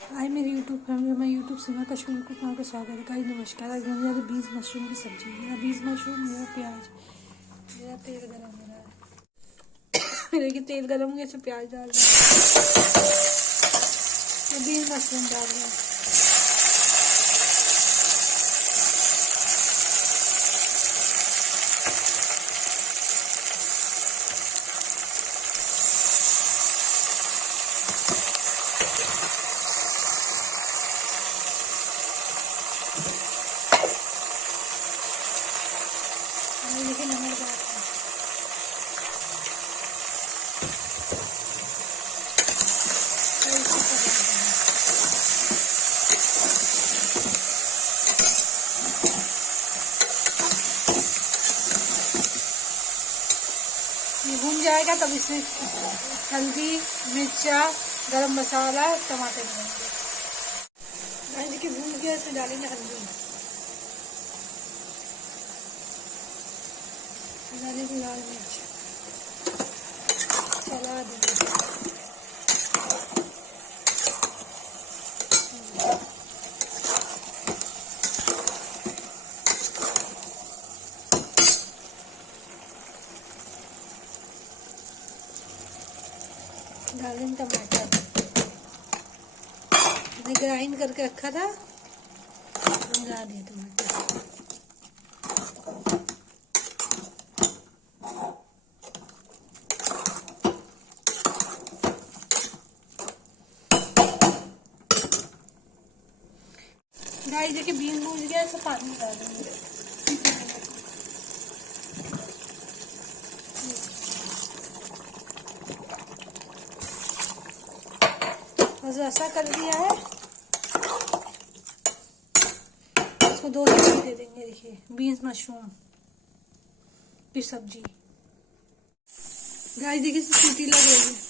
हाय मेरी YouTube family, मैं YouTube से मैं कश्मीर को आपका स्वागत है। गाइस नमस्कार। आज बन जाते बीज मशरूम की सब्जी। मेरा बीज मशरूम, मेरा प्याज, मेरा तेल गरम हो रहा है। देखिए तेल गरम हो गया, इसमें प्याज डाल रहे हैं, बीज मशरूम डाल रहे हैं। देखिए नमक डाल रहे हैं। ये भून जाएगा तब इसमें हल्दी, मिर्चा, गरम मसाला, टमाटर डालेंगे। देखिए भून गया, इसमें डालेंगे हल्दी, डालेंगे लाल मिर्च, चला देंगे। डालेंगे टमाटर, मैंने ग्राइंड करके रखा था, मिला दिए टमाटर। गाइस देखिए बीन भून गया, इसमें पानी डाल देंगे। बस ऐसा कर दिया है, इसको 2 सीटी दे देंगे। देखिए बीन्स मशरूम की सब्जी। गाइस देखिए सीटी लग रही है।